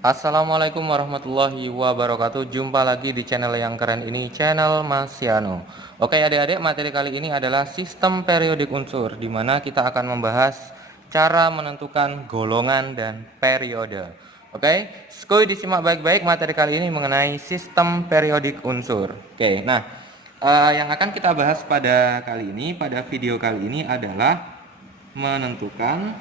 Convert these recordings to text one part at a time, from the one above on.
Assalamualaikum warahmatullahi wabarakatuh. Jumpa lagi di channel yang keren ini, channel Mas Yano. Oke adik-adik, materi kali ini adalah sistem periodik unsur, di mana kita akan membahas cara menentukan golongan dan periode. Oke, skuy disimak baik-baik, materi kali ini mengenai sistem periodik unsur. Oke, nah yang akan kita bahas pada kali ini, pada video kali ini adalah menentukan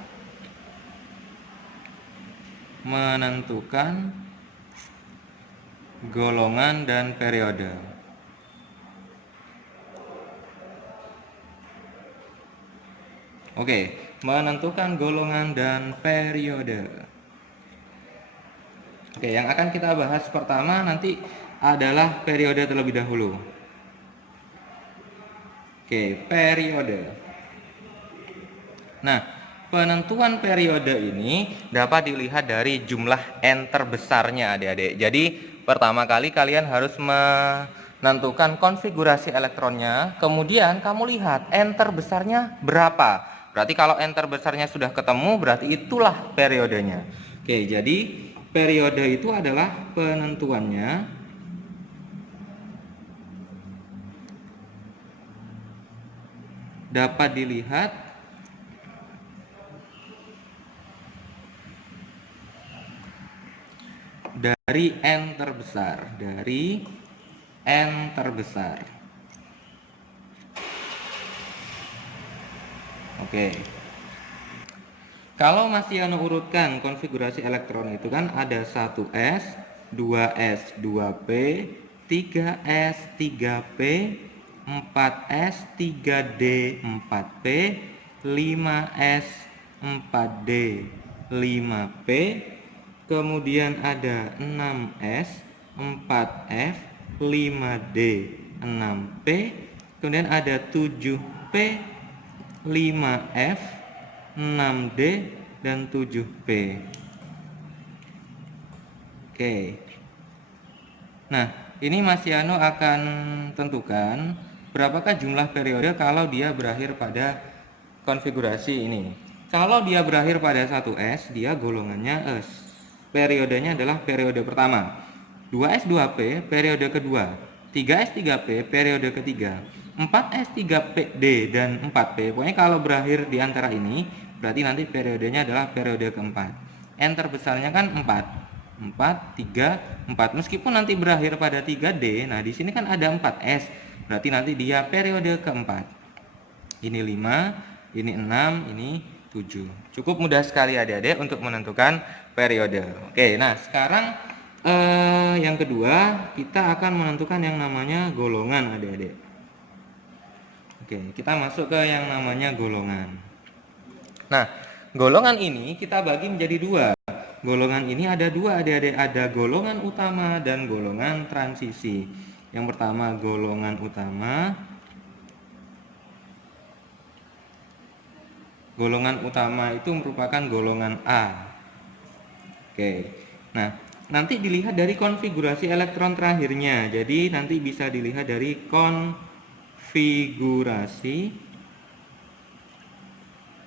golongan dan periode. Oke, menentukan golongan dan periode. Oke, yang akan kita bahas pertama nanti adalah periode terlebih dahulu. Oke, periode. Nah, penentuan periode ini dapat dilihat dari jumlah n terbesarnya adik-adik. Jadi, pertama kali kalian harus menentukan konfigurasi elektronnya, kemudian kamu lihat n terbesarnya berapa. Berarti kalau n terbesarnya sudah ketemu, berarti itulah periodenya. Oke, jadi periode itu adalah penentuannya dapat dilihat dari n terbesar, Oke. Kalau Mas Yano urutkan konfigurasi elektron itu kan ada 1s, 2s, 2p, 3s, 3p, 4s, 3d, 4p, 5s, 4d, 5p, kemudian ada 6s, 4f, 5d, 6p, kemudian ada 7p, 5f, 6D dan 7P. Oke. Nah, ini Mas Yano akan tentukan berapakah jumlah periode kalau dia berakhir pada konfigurasi ini. Kalau dia berakhir pada 1S, dia golongannya S. Periodenya adalah periode pertama. 2S 2P periode kedua. 3S 3P periode ketiga. 4S 3PD dan 4P. Pokoknya kalau berakhir di antara ini, berarti nanti periodenya adalah periode keempat. N terbesarnya kan 4. 4, 3, 4. Meskipun nanti berakhir pada 3D, nah di sini kan ada 4S. Berarti nanti dia periode keempat. Ini 5, ini 6, ini 7. Cukup mudah sekali adik-adik untuk menentukan periode. Oke, nah sekarang yang kedua, kita akan menentukan yang namanya golongan adik-adik. Oke, kita masuk ke yang namanya golongan. Nah, golongan ini kita bagi menjadi dua. Golongan ini ada dua adik-adik, ada golongan utama dan golongan transisi. Yang pertama golongan utama. Golongan utama itu merupakan golongan A. Oke, nah nanti dilihat dari konfigurasi elektron terakhirnya. Jadi nanti bisa dilihat dari konfigurasi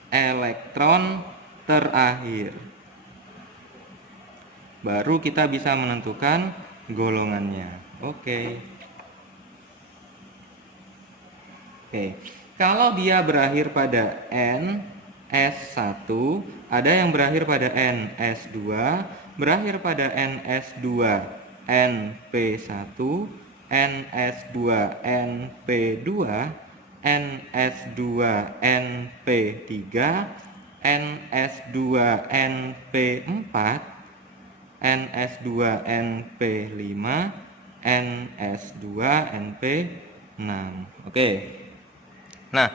elektron terakhir. Baru kita bisa menentukan golongannya. Oke. Kalau dia berakhir pada NS1, ada yang berakhir pada NS2, berakhir pada NS2 NP1, NS2 NP2, NS2 NP3, NS2 NP4, NS2 NP5, NS2 NP6. Oke. Nah,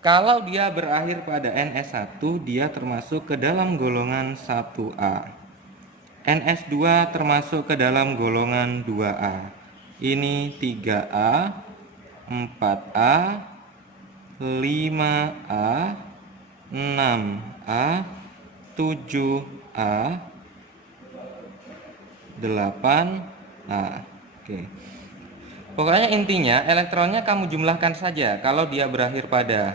kalau dia berakhir pada NS1, dia termasuk ke dalam golongan 1A. NS2 termasuk ke dalam golongan 2A. Ini 3A, 4A, 5A, 6A, 7A, 8A. Oke. Pokoknya intinya elektronnya kamu jumlahkan saja. Kalau dia berakhir pada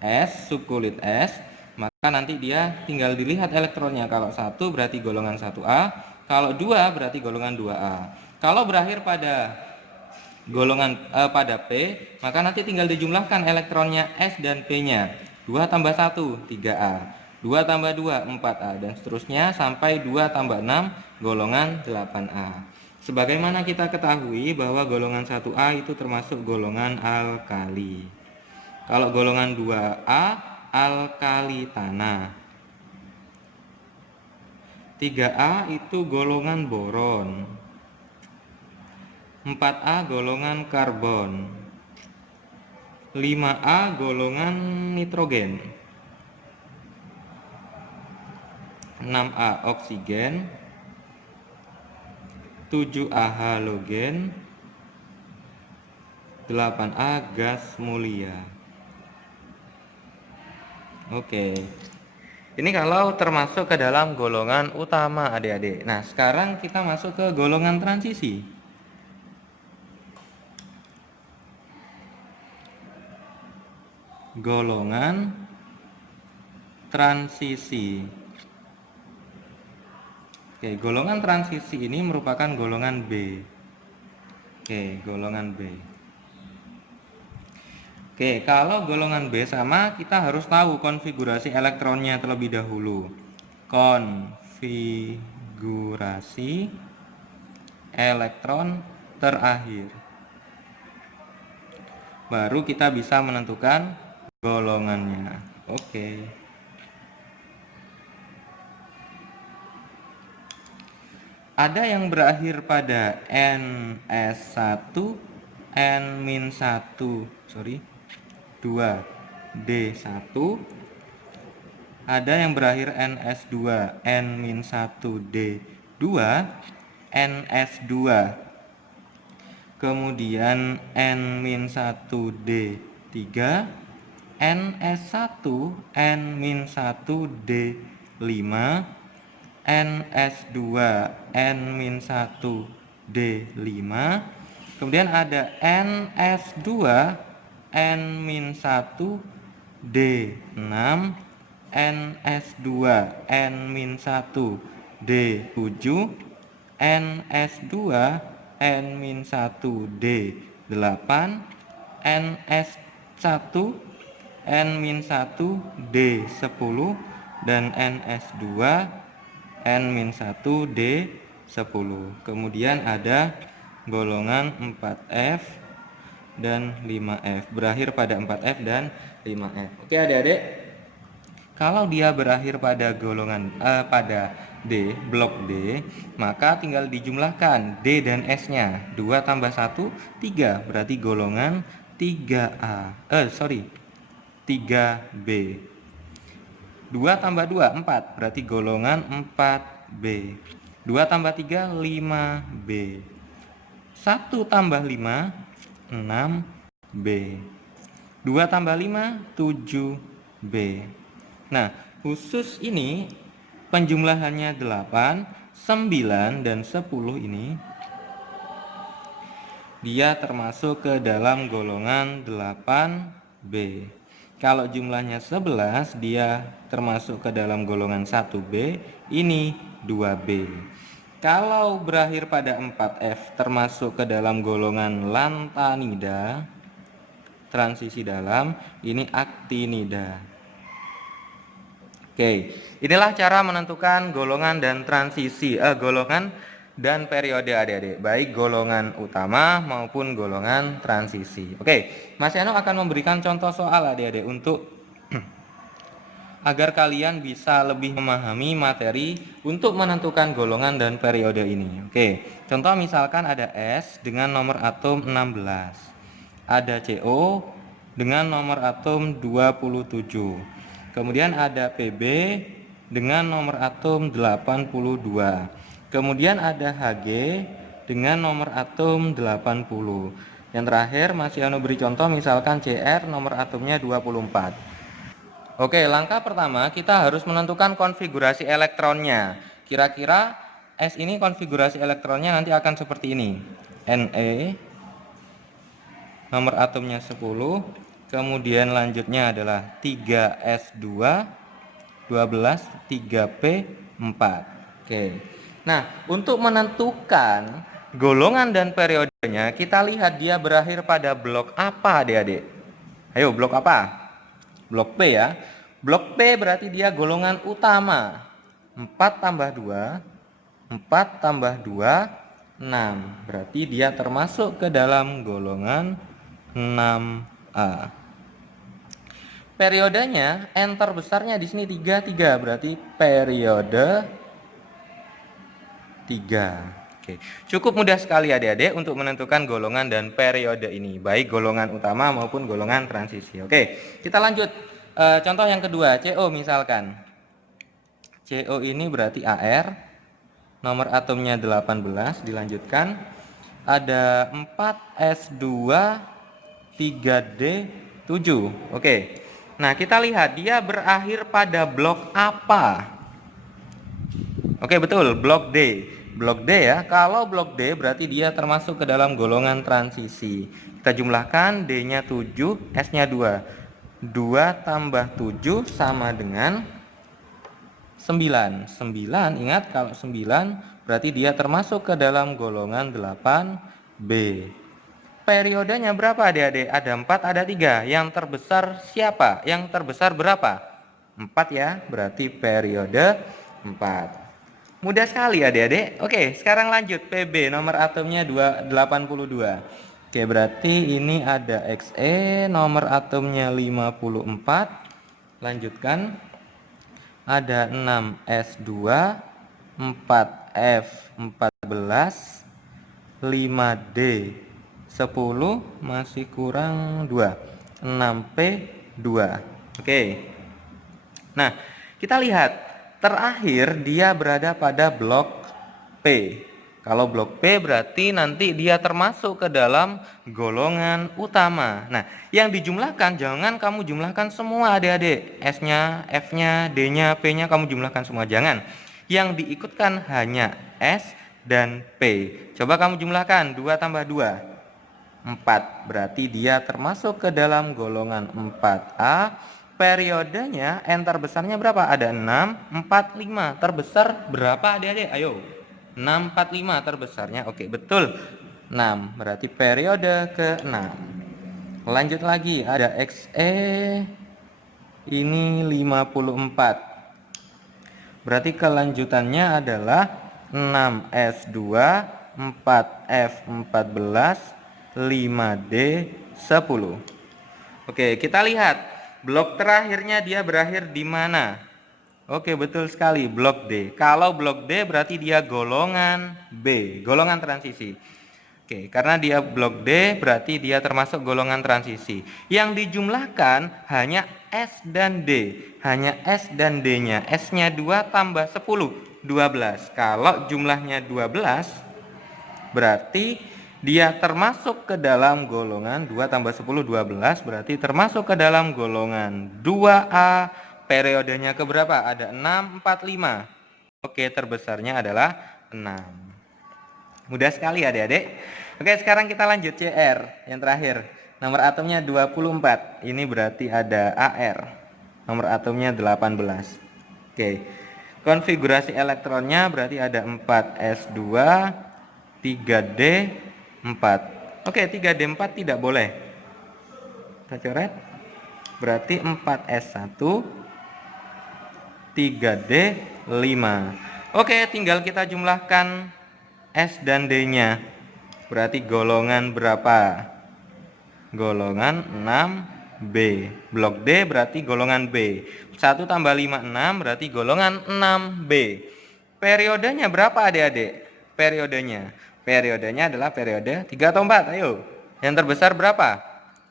S, subkulit S, maka nanti dia tinggal dilihat elektronnya. Kalau 1 berarti golongan 1A, Kalau 2 berarti golongan 2A. Kalau berakhir pada golongan pada P, maka nanti tinggal dijumlahkan elektronnya S dan P-nya. 2 tambah 1, 3A. 2 tambah 2, 4A, dan seterusnya sampai 2 tambah 6, golongan 8A. Sebagaimana kita ketahui bahwa golongan 1A itu termasuk golongan alkali. Kalau golongan 2A, alkali tanah. 3A itu golongan boron. 4A golongan karbon. 5A golongan nitrogen. 6A oksigen. 7A halogen. 8A gas mulia. Oke. Ini kalau termasuk ke dalam golongan utama, adik-adik. Nah, sekarang kita masuk ke golongan transisi. Golongan transisi. Oke, golongan transisi ini merupakan golongan B. Oke, golongan B. Oke, kalau golongan B sama, kita harus tahu konfigurasi elektronnya terlebih dahulu. Konfigurasi elektron terakhir. Baru kita bisa menentukan golongannya. Oke. Ada yang berakhir pada NS1, N-1, 2D1. Ada yang berakhir NS2, N-1D2, NS2. Kemudian N-1D3, NS1, N-1D5, NS2, N-1D5. Kemudian ada NS2, N-1D6, NS2, N-1D7, NS2, N-1D8, NS1, N-1D10, dan NS2, N-1D10. Kemudian ada golongan 4F dan 5F, berakhir pada 4F dan 5F. Oke adik-adik, kalau dia berakhir pada golongan pada D, blok D, maka tinggal dijumlahkan D dan S-nya. 2 tambah 1, 3, berarti golongan 3A. 3B. 2 tambah 2, 4, berarti golongan 4B. 2 tambah 3, 5B. 1 tambah 5, 6B. 2 tambah 5, 7B. Nah, khusus ini penjumlahannya 8, 9, dan 10 ini dia termasuk ke dalam golongan 8B. Kalau jumlahnya 11, dia termasuk ke dalam golongan 1B, ini 2B. Kalau berakhir pada 4F termasuk ke dalam golongan lantanida, transisi dalam, ini aktinida. Oke, inilah cara menentukan golongan dan transisi, golongan dan periode adik-adik, baik golongan utama maupun golongan transisi. Oke, Mas Yano akan memberikan contoh soal adik-adik untuk agar kalian bisa lebih memahami materi untuk menentukan golongan dan periode ini. Oke, contoh misalkan ada S dengan nomor atom 16, ada CO dengan nomor atom 27, kemudian ada PB dengan nomor atom 82, kemudian ada Hg dengan nomor atom 80. Yang terakhir Mas Yano beri contoh misalkan Cr nomor atomnya 24. Oke, langkah pertama kita harus menentukan konfigurasi elektronnya. Kira-kira S ini konfigurasi elektronnya nanti akan seperti ini. Ne, nomor atomnya 10, kemudian lanjutnya adalah 3S2, 12, 3P4. Oke, Nah, untuk menentukan golongan dan periodenya, kita lihat dia berakhir pada blok apa, adik-adik? Ayo, blok apa? Blok P ya. Blok P berarti dia golongan utama. 4 tambah 2, 4 tambah 2, 6. Berarti dia termasuk ke dalam golongan 6A. Periodenya, N terbesarnya di sini 3, 3. Berarti periode 3. Oke. Cukup mudah sekali adik-adik untuk menentukan golongan dan periode ini, baik golongan utama maupun golongan transisi. Oke, kita lanjut. Contoh yang kedua, CO misalkan. CO ini berarti AR, nomor atomnya 18, dilanjutkan. Ada 4S2, 3D7. Oke. Nah, kita lihat dia berakhir pada blok apa? Oke, betul, blok D. Blok D ya. Kalau blok D berarti dia termasuk ke dalam golongan transisi. Kita jumlahkan, D-nya 7, S-nya 2. 2 tambah 7 sama dengan 9. 9, ingat kalau 9 berarti dia termasuk ke dalam golongan 8B. Periodenya berapa adik-adik? Ada 4, ada 3. Yang terbesar siapa? Yang terbesar berapa? 4 ya, berarti periode 4. Mudah sekali adik-adik. Oke, sekarang lanjut. PB, nomor atomnya 82. Oke, berarti ini ada XE, nomor atomnya 54. Lanjutkan. Ada 6S2, 4F14, 5D10, masih kurang 2. 6P2. Oke. Nah, kita lihat. Terakhir dia berada pada blok P. Kalau blok P berarti nanti dia termasuk ke dalam golongan utama. Nah, yang dijumlahkan jangan kamu jumlahkan semua adik-adik. S-nya, F-nya, D-nya, P-nya kamu jumlahkan semua. Jangan. Yang diikutkan hanya S dan P. Coba kamu jumlahkan 2 tambah 2. 4. Berarti dia termasuk ke dalam golongan 4A. Periodenya N terbesarnya berapa? Ada 6, 4, 5. Terbesar berapa adik-adik? Ayo. 6, 4, 5 terbesarnya. Oke, betul. 6. Berarti periode ke-6. Lanjut lagi. Ada XE. Ini 54. Berarti kelanjutannya adalah 6S2, 4F14, 5D10. Oke, kita lihat. Blok terakhirnya dia berakhir di mana? Oke, betul sekali, blok D. Kalau blok D berarti dia golongan B, golongan transisi. Oke, karena dia blok D berarti dia termasuk golongan transisi. Yang dijumlahkan hanya S dan D. Hanya S dan D-nya. S-nya 2 tambah 10, 12. Kalau jumlahnya 12 berarti dia termasuk ke dalam golongan 2 tambah 10, 12. Berarti termasuk ke dalam golongan 2A. Periodenya keberapa? Ada 6, 4, 5. Oke, terbesarnya adalah 6. Mudah sekali adik-adik. Oke, sekarang kita lanjut CR. Yang terakhir, nomor atomnya 24. Ini berarti ada AR. Nomor atomnya 18. Oke, konfigurasi elektronnya berarti ada 4S2, 3D4. Oke, 3D4 tidak boleh. Kita coret. Berarti 4S1, 3D5. Oke, tinggal kita jumlahkan S dan D-nya. Berarti golongan berapa? Golongan 6B. Blok D berarti golongan B. 1 tambah 5, 6. Berarti golongan 6B. Periodenya berapa adik-adik? Periodenya adalah periode 3 atau 4. Ayo. Yang terbesar berapa?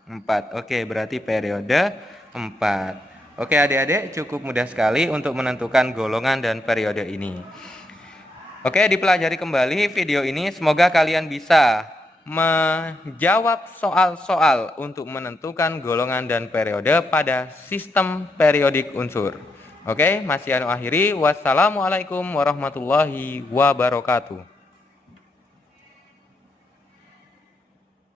4. Oke, berarti periode 4. Oke adik-adik, cukup mudah sekali untuk menentukan golongan dan periode ini. Oke, dipelajari kembali video ini. Semoga kalian bisa menjawab soal-soal untuk menentukan golongan dan periode pada sistem periodik unsur. Oke, masih anu akhiri. Wassalamualaikum warahmatullahi wabarakatuh.